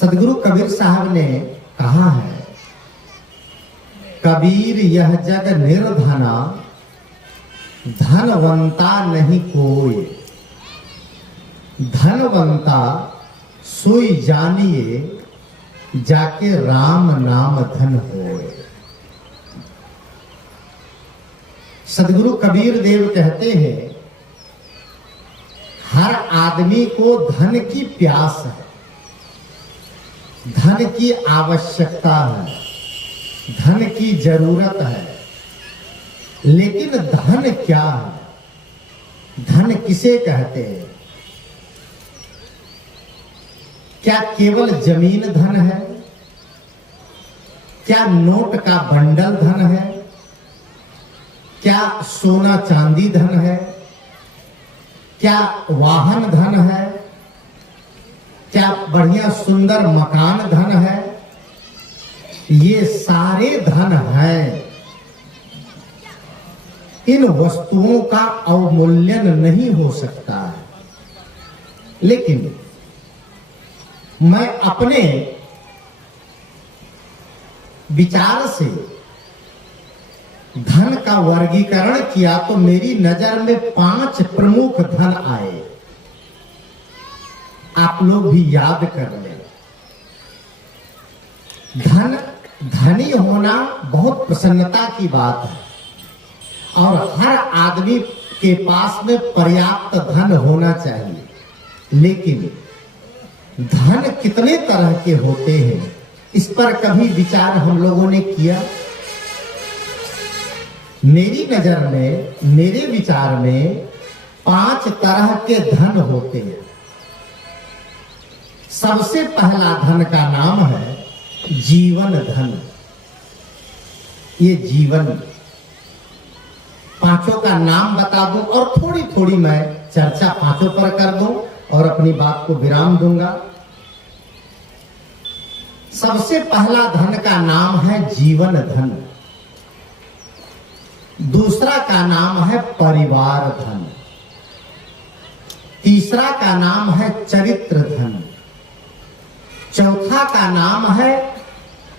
सदगुरु कबीर साहब ने कहा है, कबीर यह जग निर्धना, धनवंता नहीं कोई, धनवंता सोई जानिए, जाके राम नाम धन होए। सदगुरु कबीर देव कहते हैं, हर आदमी को धन की प्यास है, धन की आवश्यकता है, धन की जरूरत है, लेकिन धन क्या है? धन किसे कहते हैं? क्या केवल जमीन धन है? क्या नोट का बंडल धन है? क्या सोना चांदी धन है? क्या वाहन धन है? क्या बढ़िया सुंदर मकान धन है? ये सारे धन हैं। इन वस्तुओं का अवमूल्यन नहीं हो सकता है, लेकिन मैं अपने विचार से धन का वर्गीकरण किया तो मेरी नजर में 5 प्रमुख धन आए। आप लोग भी याद कर लें। धनी होना बहुत प्रसन्नता की बात है और हर आदमी के पास में पर्याप्त धन होना चाहिए, लेकिन धन कितने तरह के होते हैं, इस पर कभी विचार हम लोगों ने किया? मेरी नजर में, मेरे विचार में 5 तरह के धन होते हैं। सबसे पहला धन का नाम है जीवन धन। ये जीवन, 5 का नाम बता दूं और थोड़ी थोड़ी मैं चर्चा 5 पर कर दूं और अपनी बात को विराम दूंगा। सबसे पहला धन का नाम है जीवन धन। दूसरा का नाम है परिवार धन। तीसरा का नाम है चरित्र धन। चौथा का नाम है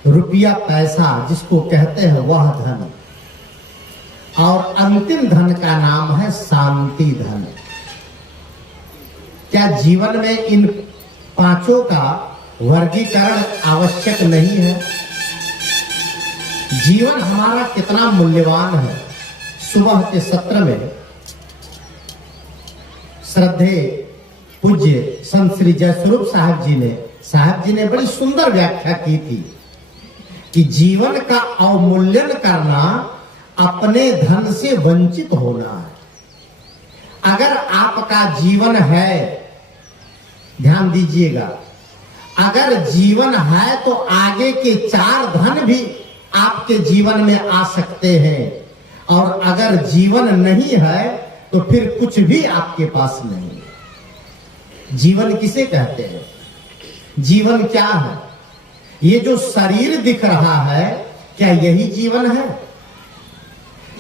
रुपया पैसा, जिसको कहते हैं वह धन। और अंतिम धन का नाम है शांति धन। क्या जीवन में इन 5 का वर्गीकरण आवश्यक नहीं है? जीवन हमारा कितना मूल्यवान है। सुबह के सत्र में श्रद्धे पूज्य संत श्री जयस्वरूप साहब जी ने बड़ी सुंदर व्याख्या की थी कि जीवन का अवमूल्यन करना अपने धन से वंचित होना है। अगर आपका जीवन है, ध्यान दीजिएगा, अगर जीवन है तो आगे के 4 धन भी आपके जीवन में आ सकते हैं, और अगर जीवन नहीं है तो फिर कुछ भी आपके पास नहीं है। जीवन किसे कहते हैं? जीवन क्या है? ये जो शरीर दिख रहा है, क्या यही जीवन है?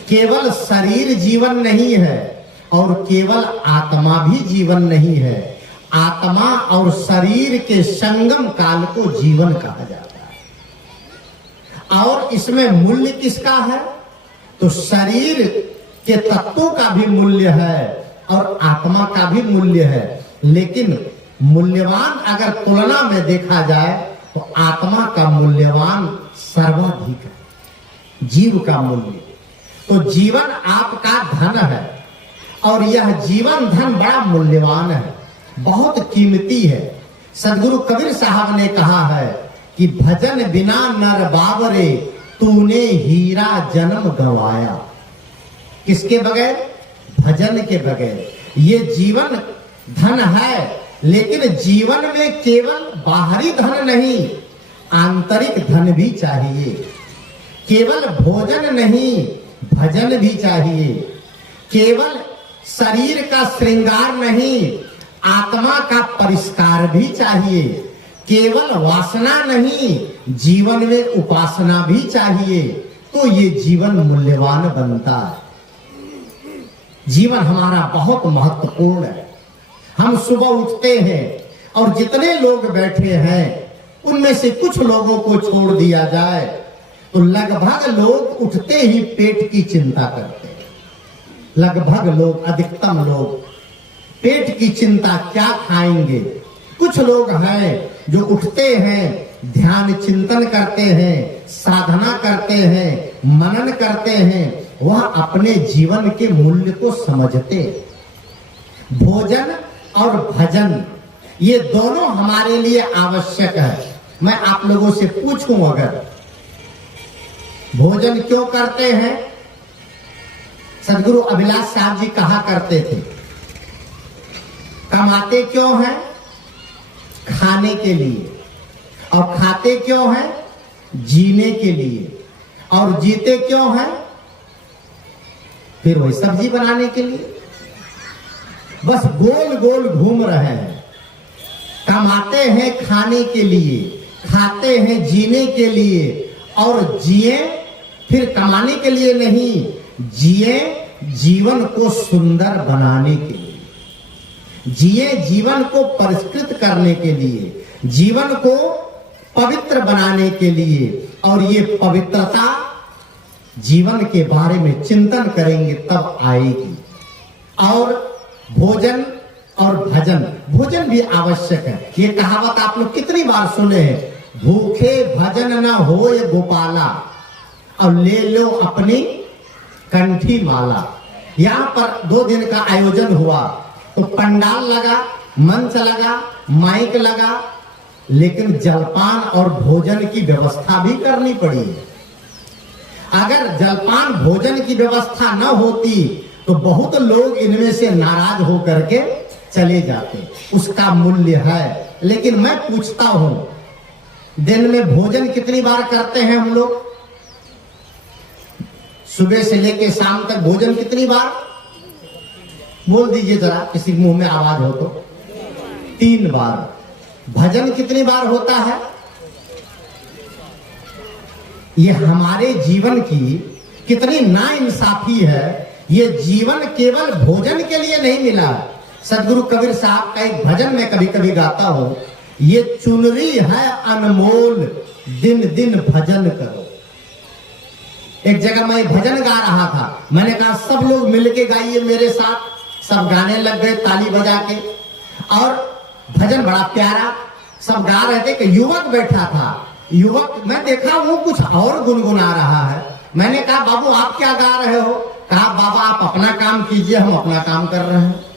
केवल शरीर जीवन नहीं है और केवल आत्मा भी जीवन नहीं है। आत्मा और शरीर के संगम काल को जीवन कहा जाता है। और इसमें मूल्य किसका है? तो शरीर के तत्वों का भी मूल्य है और आत्मा का भी मूल्य है, लेकिन मूल्यवान अगर तुलना में देखा जाए तो आत्मा का मूल्यवान सर्वाधिक है, जीव का मूल्य। तो जीवन आपका धन है और यह जीवन धन बड़ा मूल्यवान है, बहुत कीमती है। सदगुरु कबीर साहब ने कहा है कि भजन बिना नर बावरे, तूने हीरा जन्म गवाया। किसके बगैर? भजन के बगैर। ये जीवन धन है, लेकिन जीवन में केवल बाहरी धन नहीं, आंतरिक धन भी चाहिए। केवल भोजन नहीं, भजन भी चाहिए। केवल शरीर का श्रृंगार नहीं, आत्मा का परिष्कार भी चाहिए। केवल वासना नहीं, जीवन में उपासना भी चाहिए, तो ये जीवन मूल्यवान बनता है। जीवन हमारा बहुत महत्वपूर्ण है। हम सुबह उठते हैं और जितने लोग बैठे हैं उनमें से कुछ लोगों को छोड़ दिया जाए तो लगभग लोग उठते ही पेट की चिंता करते हैं। लगभग लोग, अधिकतम लोग पेट की चिंता, क्या खाएंगे। कुछ लोग हैं जो उठते हैं, ध्यान चिंतन करते हैं, साधना करते हैं, मनन करते हैं, वह अपने जीवन के मूल्य को समझते हैं। भोजन और भजन ये दोनों हमारे लिए आवश्यक है। मैं आप लोगों से पूछूं, अगर भोजन क्यों करते हैं? सदगुरु अभिलाष साहब जी कहा करते थे, कमाते क्यों हैं? खाने के लिए। और खाते क्यों हैं? जीने के लिए। और जीते क्यों हैं? फिर वही सब्जी बनाने के लिए। बस गोल गोल घूम रहे हैं। कमाते हैं खाने के लिए, खाते हैं जीने के लिए, और जिए फिर कमाने के लिए नहीं, जिए जीवन को सुंदर बनाने के लिए, जिए जीवन को परिष्कृत करने के लिए, जीवन को पवित्र बनाने के लिए। और ये पवित्रता जीवन के बारे में चिंतन करेंगे तब आएगी। और भोजन और भजन, भोजन भी आवश्यक है। ये कहावत आप लोग कितनी बार सुने हैं, भूखे भजन न होय गोपाला, और ले लो अपनी कंठी माला। यहाँ पर 2 दिन का आयोजन हुआ तो पंडाल लगा, मंच लगा, माइक लगा, लेकिन जलपान और भोजन की व्यवस्था भी करनी पड़ी। अगर जलपान भोजन की व्यवस्था न होती तो बहुत लोग इनमें से नाराज होकर के चले जाते। उसका मूल्य है। लेकिन मैं पूछता हूं, दिन में भोजन कितनी बार करते हैं हम लोग? सुबह से लेकर शाम तक भोजन कितनी बार? बोल दीजिए जरा, किसी मुंह में आवाज हो तो। 3 बार। भजन कितनी बार होता है? ये हमारे जीवन की कितनी नाइंसाफी है। ये जीवन केवल भोजन के लिए नहीं मिला। सदगुरु कबीर साहब का एक भजन में कभी कभी गाता हूं, ये चुनरी है अनमोल, दिन दिन भजन करो। एक जगह मैं भजन गा रहा था, मैंने कहा सब लोग मिलके गाइए मेरे साथ। सब गाने लग गए ताली बजा के, और भजन बड़ा प्यारा सब गा रहे थे। कि युवक बैठा था, युवक मैं देखा वो कुछ और गुनगुना रहा है। मैंने कहा बाबू आप क्या गा रहे हो? कहा बाबा आप अपना काम कीजिए, हम अपना काम कर रहे हैं।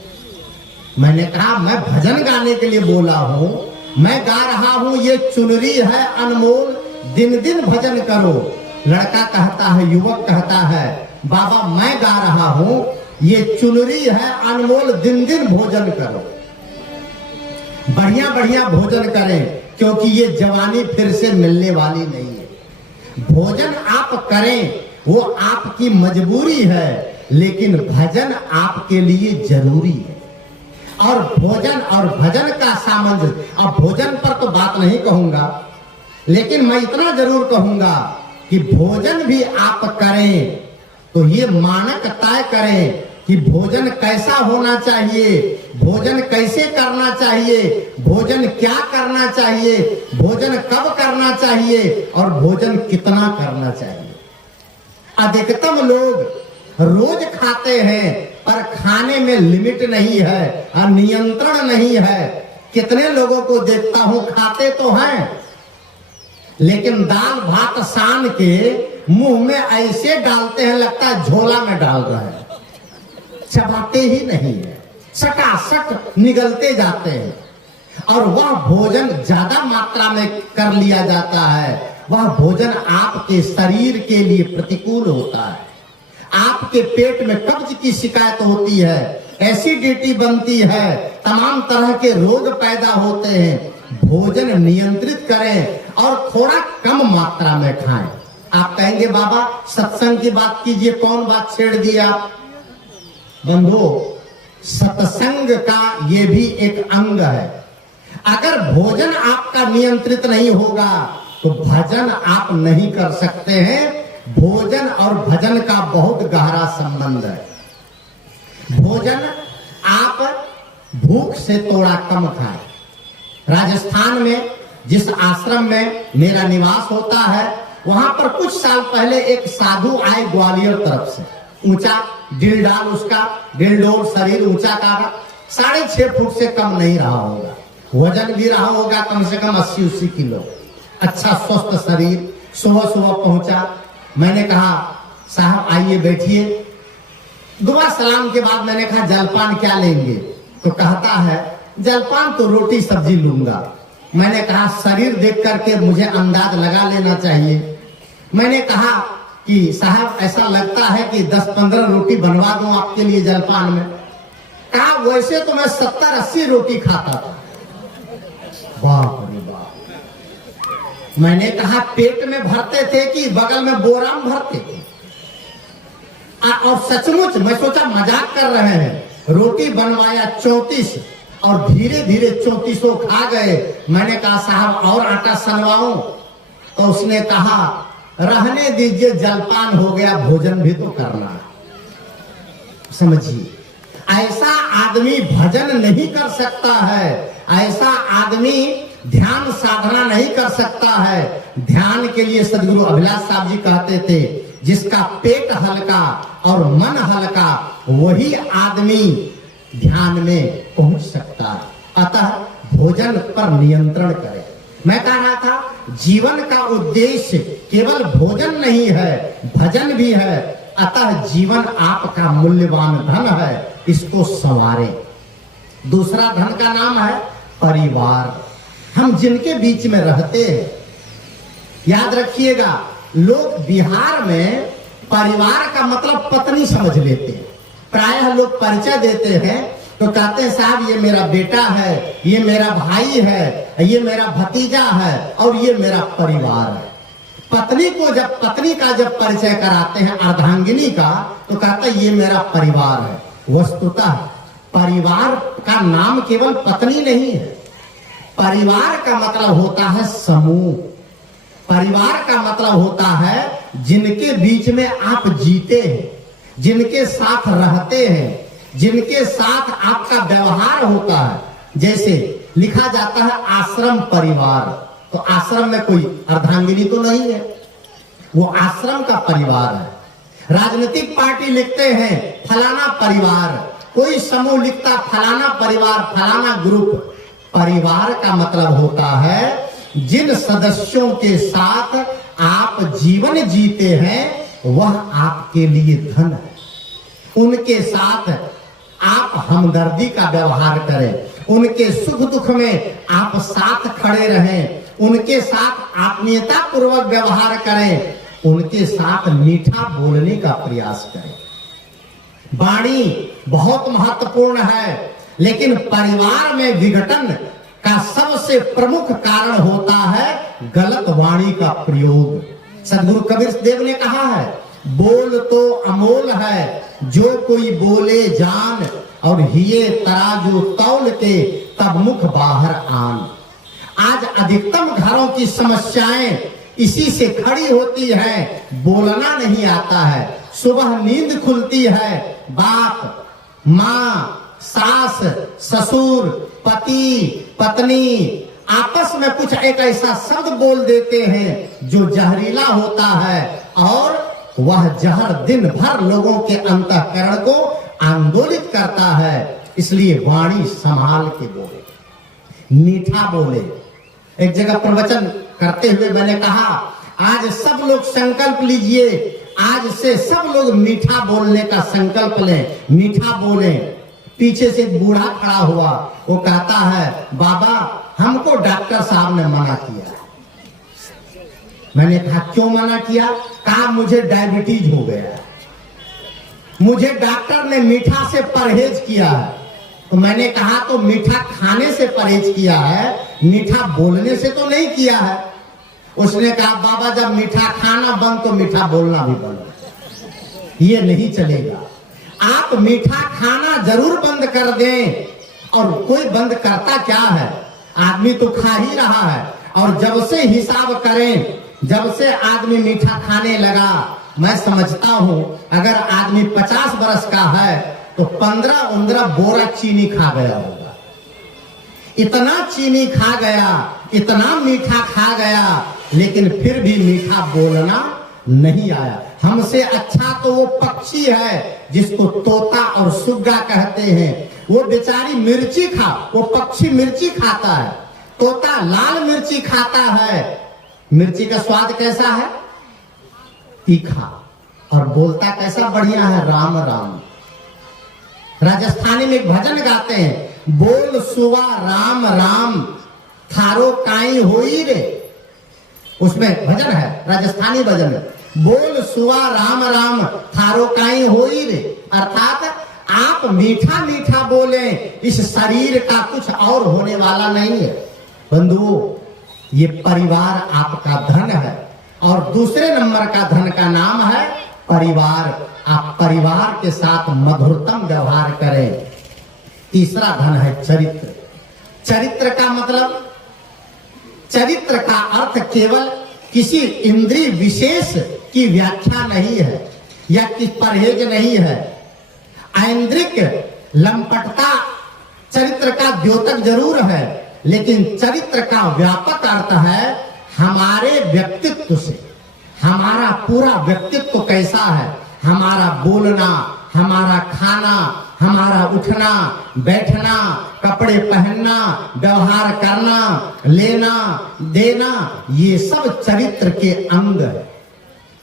मैंने कहा मैं भजन गाने के लिए बोला हूं, मैं गा रहा हूं ये चुनरी है अनमोल, दिन दिन भजन करो। लड़का कहता है, युवक कहता है, बाबा मैं गा रहा हूं ये चुनरी है अनमोल, दिन दिन भोजन करो। बढ़िया बढ़िया भोजन करें, क्योंकि ये जवानी फिर से मिलने वाली नहीं है। भोजन आप करें, वो आपकी मजबूरी है, लेकिन भजन आपके लिए जरूरी है। और भोजन और भजन का सामंजस्य, अब भोजन पर तो बात नहीं कहूंगा, लेकिन मैं इतना जरूर कहूंगा कि भोजन भी आप करें तो ये मानक तय करें कि भोजन कैसा होना चाहिए, भोजन कैसे करना चाहिए, भोजन क्या करना चाहिए, भोजन कब करना चाहिए, और भोजन कितना करना चाहिए। अधिकतम लोग रोज खाते हैं, पर खाने में लिमिट नहीं है और नियंत्रण नहीं है। कितने लोगों को देखता हूं खाते तो हैं, लेकिन दाल भात सान के मुंह में ऐसे डालते हैं लगता है झोला में डाल रहे हैं, चबाते ही नहीं है, सटासट निगलते जाते हैं। और वह भोजन ज्यादा मात्रा में कर लिया जाता है, वह भोजन आपके शरीर के लिए प्रतिकूल होता है। आपके पेट में कब्ज की शिकायत होती है, एसिडिटी बनती है, तमाम तरह के रोग पैदा होते हैं। भोजन नियंत्रित करें और थोड़ा कम मात्रा में खाएं। आप कहेंगे बाबा सत्संग की बात कीजिए, कौन बात छेड़ दिया? बंधु, सत्संग का ये भी एक अंग है। अगर भोजन आपका नियंत्रित नहीं होगा तो भजन आप नहीं कर सकते हैं। भोजन और भजन का बहुत गहरा संबंध है। भोजन आप भूख से थोड़ा कम खाएं। राजस्थान में जिस आश्रम में मेरा निवास होता है, वहां पर कुछ साल पहले एक साधु आए ग्वालियर तरफ से। ऊंचा डिलडाल, उसका डिलडोल शरीर ऊंचा का 6.5 फुट से कम नहीं रहा होगा, वजन भी रहा होगा कम से कम 80-80 किलो। अच्छा स्वस्थ शरीर। सुबह सुबह पहुंचा, मैंने कहा साहब आइए बैठिए। दुआ सलाम के बाद मैंने कहा जलपान क्या लेंगे? तो कहता है जलपान तो रोटी सब्जी लूंगा। मैंने कहा शरीर देख करके मुझे अंदाज लगा लेना चाहिए। मैंने कहा कि साहब ऐसा लगता है कि 10-15 रोटी बनवा दूं आपके लिए जलपान में। कहा वैसे तो मैं 70-80 रोटी खाता था। बाप रे बाप। मैंने कहा पेट में भरते थे कि बगल में बोरा में भरते थे? और सचमुच मैं सोचा मजाक कर रहे हैं। रोटी बनवाया 34 और धीरे धीरे 34 खा गए। मैंने कहा साहब और आटा सनवाऊं? तो उसने कहा रहने दीजिए, जलपान हो गया, भोजन भी तो करना है। समझिए, ऐसा आदमी भजन नहीं कर सकता है, ऐसा आदमी ध्यान साधना नहीं कर सकता है। ध्यान के लिए सदगुरु अभिलाष साहब जी कहते थे जिसका पेट हल्का और मन हल्का वही आदमी ध्यान में पहुंच सकता है। अतः भोजन पर नियंत्रण करें। मैं कह रहा था जीवन का उद्देश्य केवल भोजन नहीं है, भजन भी है। अतः जीवन आपका मूल्यवान धन है, इसको संवारें। दूसरा धन का नाम है परिवार। हम जिनके बीच में रहते हैं, याद रखिएगा, लोग बिहार में परिवार का मतलब पत्नी समझ लेते हैं। प्रायः लोग परिचय देते हैं तो कहते हैं साहब ये मेरा बेटा है, ये मेरा भाई है, ये मेरा भतीजा है और ये मेरा परिवार है। पत्नी को जब पत्नी का जब परिचय कराते हैं, अर्धांगिनी का, तो कहते हैं ये मेरा परिवार है। वस्तुतः परिवार का नाम केवल पत्नी नहीं है। परिवार का मतलब होता है समूह। परिवार का मतलब होता है जिनके बीच में आप जीते हैं, जिनके साथ रहते हैं, जिनके साथ आपका व्यवहार होता है। जैसे लिखा जाता है आश्रम परिवार, तो आश्रम में कोई अर्धांगिनी तो नहीं है, वो आश्रम का परिवार है। राजनीतिक पार्टी लिखते हैं फलाना परिवार, कोई समूह लिखता फलाना परिवार, फलाना ग्रुप। परिवार का मतलब होता है जिन सदस्यों के साथ आप जीवन जीते हैं वह आपके लिए धन है। उनके साथ आप हमदर्दी का व्यवहार करें, उनके सुख दुख में आप साथ खड़े रहें, उनके साथ आत्मीयता पूर्वक व्यवहार करें, उनके साथ मीठा बोलने का प्रयास करें। वाणी बहुत महत्वपूर्ण है, लेकिन परिवार में विघटन का सबसे प्रमुख कारण होता है गलत वाणी का प्रयोग। सदगुरु कबीर देव ने कहा है बोल तो अमोल है, जो कोई बोले जान, और हिये तराजू तौल के तब मुख बाहर आन। आज अधिकतम घरों की समस्याएं इसी से खड़ी होती है, बोलना नहीं आता है। सुबह नींद खुलती है, बाप, माँ, सास, ससुर, पति, पत्नी आपस में कुछ एक ऐसा शब्द बोल देते हैं जो जहरीला होता है, और वह जहर दिन भर लोगों के अंतःकरण को आंदोलित करता है। इसलिए वाणी संभाल के बोले, मीठा बोले। एक जगह प्रवचन करते हुए मैंने कहा आज सब लोग संकल्प लीजिए, आज से सब लोग मीठा बोलने का संकल्प लें, मीठा बोलें। पीछे से एक बूढ़ा खड़ा हुआ, वो कहता है बाबा हमको डॉक्टर साहब ने मना किया। मैंने कहा क्यों मना किया? कहा मुझे डायबिटीज हो गया, मुझे डॉक्टर ने मीठा से परहेज किया है। तो मैंने कहा तो मीठा खाने से परहेज किया है, मीठा बोलने से तो नहीं किया है। उसने कहा बाबा जब मीठा खाना बंद तो मीठा बोलना भी बंद, ये नहीं चलेगा। आप मीठा खाना जरूर बंद कर दें, और कोई बंद करता क्या है, आदमी तो खा ही रहा है। और जब से हिसाब करें, जब से आदमी मीठा खाने लगा, मैं समझता हूं अगर आदमी 50 बरस का है तो 15-15 बोरा चीनी खा गया होगा। इतना चीनी खा गया इतना मीठा खा गया, लेकिन फिर भी मीठा बोलना नहीं आया। हमसे अच्छा तो वो पक्षी है जिसको तोता और सुग्गा कहते हैं। वो बेचारी मिर्ची वो पक्षी मिर्ची खाता है, तोता लाल मिर्ची खाता है। मिर्ची का स्वाद कैसा है? तीखा। और बोलता कैसा बढ़िया है, राम राम। राजस्थानी में एक भजन गाते हैं, बोल सुवा राम राम थारो काई होई रे। उसमें भजन है, राजस्थानी भजन है, बोल सुवा राम राम थारो काई होई रे। अर्थात आप मीठा मीठा बोले, इस शरीर का कुछ और होने वाला नहीं है। बंधुओं, ये परिवार आपका धन है, और दूसरे नंबर का धन का नाम है परिवार। आप परिवार के साथ मधुरतम व्यवहार करें। तीसरा धन है चरित्र। चरित्र का मतलब, चरित्र का अर्थ केवल किसी इंद्रिय विशेष की व्याख्या नहीं है या कि परहेज नहीं है। ऐन्द्रिक लंपटता चरित्र का द्योतक जरूर है, लेकिन चरित्र का व्यापक अर्थ है हमारे व्यक्तित्व से। हमारा पूरा व्यक्तित्व कैसा है, हमारा बोलना, हमारा खाना, हमारा उठना बैठना, कपड़े पहनना, व्यवहार करना, लेना देना, ये सब चरित्र के अंग है।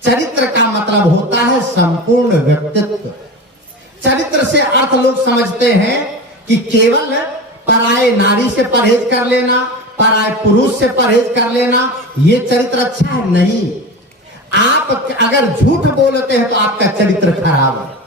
चरित्र का मतलब होता है संपूर्ण व्यक्तित्व। चरित्र से अर्थ लोग समझते हैं कि केवल पराये नारी से परहेज कर लेना, पराये पुरुष से परहेज कर लेना, ये चरित्र अच्छा है। नहीं, आप अगर झूठ बोलते हैं तो आपका चरित्र खराब है।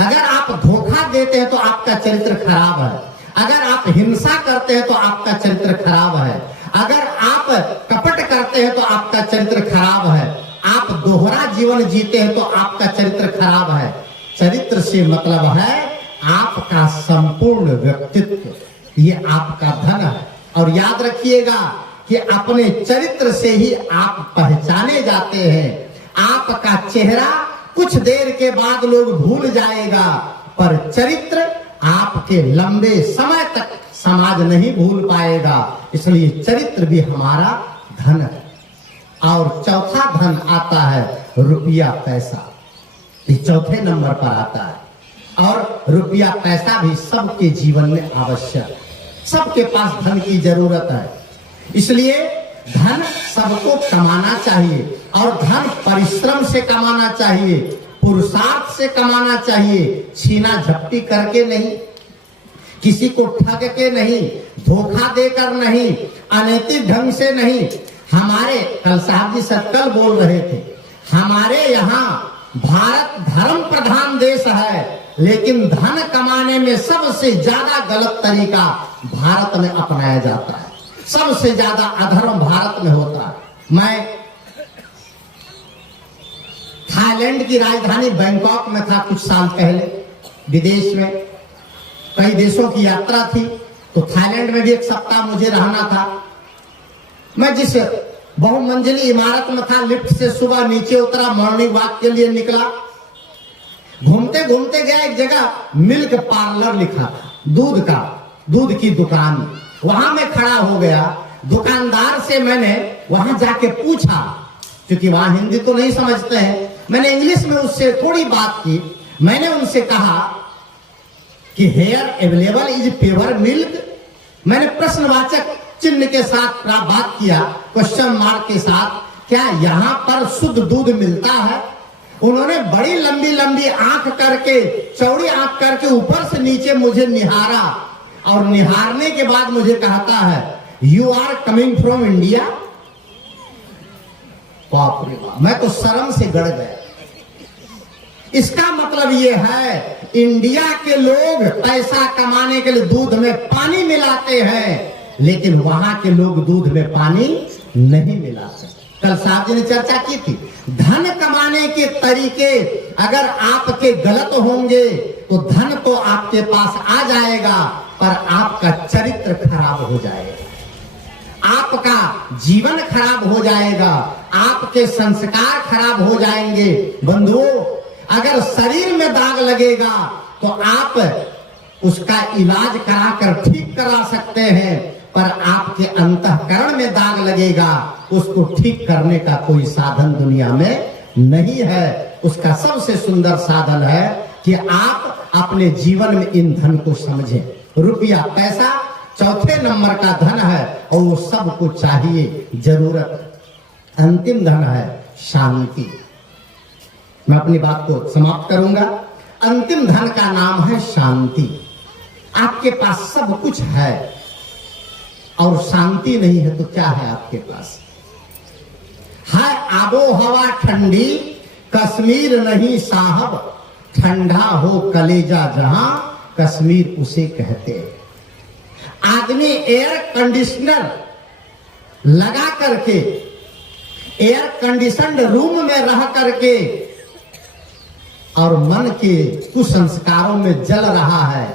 अगर आप धोखा देते हैं तो आपका चरित्र खराब है। अगर आप हिंसा करते हैं तो आपका चरित्र खराब है। अगर आप कपट करते हैं तो आपका चरित्र खराब है। आप दोहरा जीवन जीते हैं तो आपका चरित्र खराब है। चरित्र से मतलब है आपका संपूर्ण व्यक्तित्व, ये आपका धन है। और याद रखिएगा कि अपने चरित्र से ही आप पहचाने जाते हैं। आपका चेहरा कुछ देर के बाद लोग भूल जाएगा, पर चरित्र आपके लंबे समय तक समाज नहीं भूल पाएगा। इसलिए चरित्र भी हमारा धन है। और चौथा धन आता है रुपया पैसा, ये चौथे नंबर पर आता है। और रुपया पैसा भी सबके जीवन में आवश्यक है। सबके पास धन की जरूरत है, इसलिए धन सबको कमाना चाहिए। और धन परिश्रम से कमाना चाहिए, पुरुषार्थ से कमाना चाहिए, छीना झपटी करके नहीं, किसी को ठग के नहीं, धोखा देकर नहीं, अनैतिक ढंग से नहीं। हमारे कल साहब जी सत्कल बोल रहे थे, हमारे यहाँ भारत धर्म प्रधान देश है, लेकिन धन कमाने में सबसे ज्यादा गलत तरीका भारत में अपनाया जाता है। सबसे ज्यादा अधर्म भारत में होता है। मैं थाईलैंड की राजधानी बैंकॉक में था कुछ साल पहले, विदेश में कई देशों की यात्रा थी, तो थाईलैंड में भी एक सप्ताह मुझे रहना था। मैं जिस बहुमंजिली इमारत में था, लिफ्ट से सुबह नीचे उतरा, मॉर्निंग वॉक के लिए निकला। घूमते घूमते गया, एक जगह मिल्क पार्लर लिखा था, दूध की दुकान। वहां मैं खड़ा हो गया, दुकानदार से मैंने वहां जाके पूछा, क्योंकि वहां हिंदी तो नहीं समझते हैं, मैंने इंग्लिश में उससे थोड़ी बात की। मैंने उनसे कहा कि here available is pure milk. मैंने प्रश्नवाचक चिन्ह के साथ बात किया, क्वेश्चन मार्क के साथ, क्या यहाँ पर शुद्ध दूध मिलता है? उन्होंने बड़ी लंबी लंबी आंख करके, चौड़ी आंख करके ऊपर से नीचे मुझे निहारा, और निहारने के बाद मुझे कहता है, you are coming from India. बाप रे बाप, मैं तो शर्म से गड़ गया। इसका मतलब ये है, इंडिया के लोग पैसा कमाने के लिए दूध में पानी मिलाते हैं, लेकिन वहां के लोग दूध में पानी नहीं मिलाते। कल साहब जी ने चर्चा की थी, धन कमाने के तरीके अगर आपके गलत होंगे तो धन तो आपके पास आ जाएगा, पर आपका चरित्र खराब हो जाएगा, आपका जीवन खराब हो जाएगा, आपके संस्कार खराब हो जाएंगे। बंधुओं, अगर शरीर में दाग लगेगा तो आप उसका इलाज कराकर ठीक करा सकते हैं, पर आपके अंतःकरण में दाग लगेगा, उसको ठीक करने का कोई साधन दुनिया में नहीं है। उसका सबसे सुंदर साधन है कि आप अपने जीवन में इन धन को समझें। रुपया पैसा चौथे नंबर का धन है और वो सबको चाहिए, जरूरत। अंतिम धन है शांति। मैं अपनी बात को समाप्त करूंगा। अंतिम धन का नाम है शांति। आपके पास सब कुछ है और शांति नहीं है तो क्या है आपके पास? है आबो हवा ठंडी, कश्मीर नहीं साहब, ठंडा हो कलेजा जहां, कश्मीर उसे कहते। आदमी एयर कंडीशनर लगा करके, एयर कंडीशनड रूम में रह करके और मन के कुसंस्कारों में जल रहा है।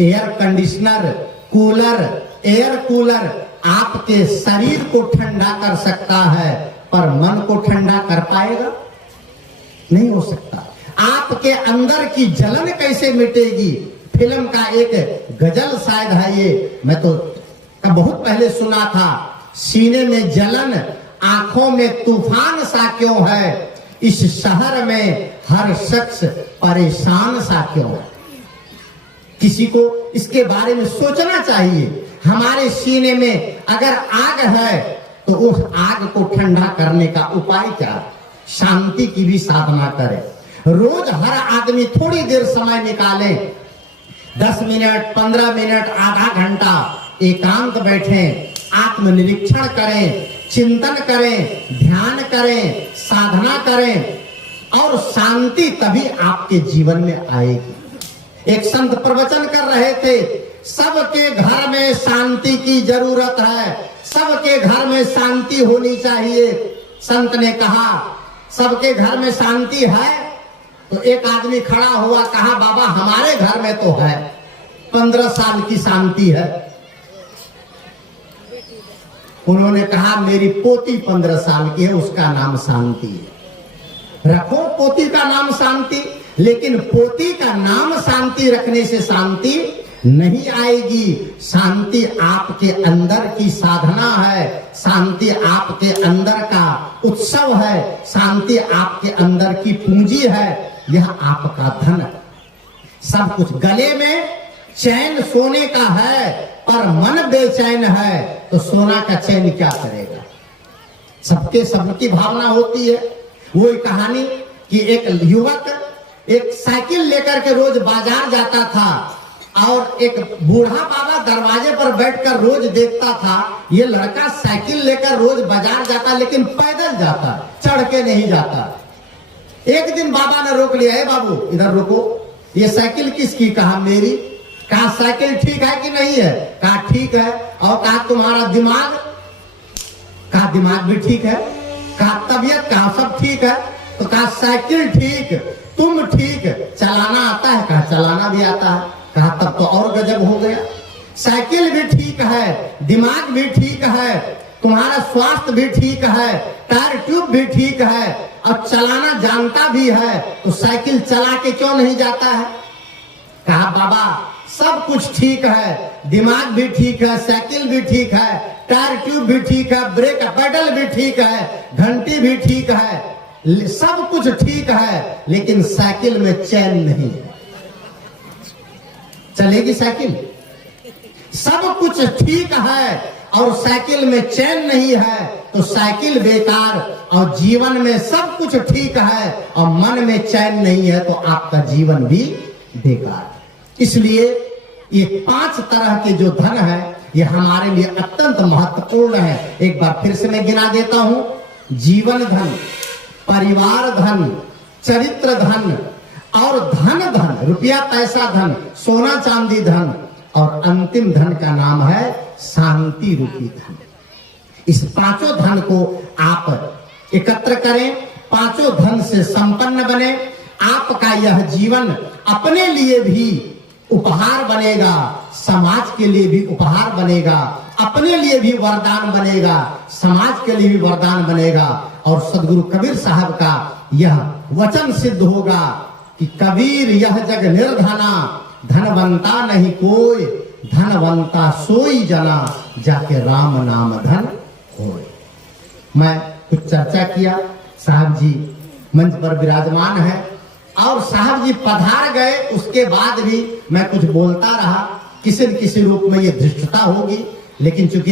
Air conditioner, cooler, air cooler आपके शरीर को ठंडा कर सकता है, पर मन को ठंडा कर पाएगा? नहीं हो सकता। आपके अंदर की जलन कैसे मिटेगी? फिल्म का एक गजल शायद है ये, मैं तो बहुत पहले सुना था। सीने में जलन, आंखों में तूफान सा क्यों है, इस शहर में हर शख्स परेशान सा क्यों है? किसी को इसके बारे में सोचना चाहिए। हमारे सीने में अगर आग है तो उस आग को ठंडा करने का उपाय क्या? शांति की भी साधना करें। रोज हर आदमी थोड़ी देर समय निकाले, 10 मिनट, 15 मिनट, आधा घंटा एकांत बैठें, आत्मनिरीक्षण करें, चिंतन करें, ध्यान करें, साधना करें और शांति तभी आपके जीवन में आएगी। एक संत प्रवचन कर रहे थे, सबके घर में शांति की जरूरत है, सबके घर में शांति होनी चाहिए। संत ने कहा सबके घर में शांति है? तो एक आदमी खड़ा हुआ, कहा बाबा हमारे घर में तो है, 15 साल की शांति है। उन्होंने कहा मेरी पोती 15 साल की है, उसका नाम शांति है। रखो पोती का नाम शांति, लेकिन पोती का नाम शांति रखने से शांति नहीं आएगी। शांति आपके अंदर की साधना है, शांति आपके अंदर का उत्सव है, शांति आपके अंदर की पूंजी है, यह आपका धन है। सब कुछ गले में चैन सोने का है, पर मन बेचैन है तो सोना का चैन क्या करेगा? सबके सबकी भावना होती है। वो कहानी कि एक युवक एक साइकिल लेकर के रोज बाजार जाता था और एक बूढ़ा बाबा दरवाजे पर बैठकर रोज देखता था, ये लड़का साइकिल लेकर रोज बाजार जाता लेकिन पैदल जाता, चढ़ के नहीं जाता। एक दिन बाबा ने रोक लिया, है बाबू इधर रुको, ये साइकिल किसकी? कहा मेरी। कहा साइकिल ठीक है कि नहीं है? कहा ठीक है। और कहा तुम्हारा दिमाग? कहा दिमाग भी ठीक है। कहा तबीयत? कहा सब ठीक है। तो कहा साइकिल ठीक, तुम ठीक, चलाना आता है? कहा चलाना भी आता है। कहा तब तो और गजब हो गया, साइकिल भी ठीक है, दिमाग भी ठीक है, तुम्हारा स्वास्थ्य भी ठीक है, टायर ट्यूब भी ठीक है और चलाना जानता भी है, तो साइकिल चला के क्यों नहीं जाता है? कहा बाबा सब कुछ ठीक है, दिमाग भी ठीक है, साइकिल भी ठीक है, टायर ट्यूब भी ठीक है, ब्रेक पेडल भी ठीक है, घंटी भी ठीक है, सब कुछ ठीक है, लेकिन साइकिल में चैन नहीं है। चलेगी साइकिल? सब कुछ ठीक है और साइकिल में चैन नहीं है तो साइकिल बेकार, और जीवन में सब कुछ ठीक है और मन में चैन नहीं है तो आपका जीवन भी बेकार। इसलिए ये 5 तरह के जो धन है ये हमारे लिए अत्यंत महत्वपूर्ण है। एक बार फिर से मैं गिना देता हूं, जीवन धन, परिवार धन, चरित्र धन और धन धन, रुपया पैसा धन, सोना चांदी धन, और अंतिम धन का नाम है शांति रूपी धन। इस 5 धन को आप एकत्र करें, 5 धन से संपन्न बने, आपका यह जीवन अपने लिए भी उपहार बनेगा, समाज के लिए भी उपहार बनेगा, अपने लिए भी वरदान बनेगा, समाज के लिए भी वरदान बनेगा। और सदगुरु कबीर साहब का यह वचन सिद्ध होगा कि कबीर यह जग निर्धना, धनवंता नहीं कोई, धनवंता सोई जना जाके राम नाम धन होए। मैं कुछ चर्चा किया, साहब जी मंच पर विराजमान है और साहब जी पधार गए, उसके बाद भी मैं कुछ बोलता रहा, किसी न किसी रूप में ये धृष्टता होगी, लेकिन चूंकि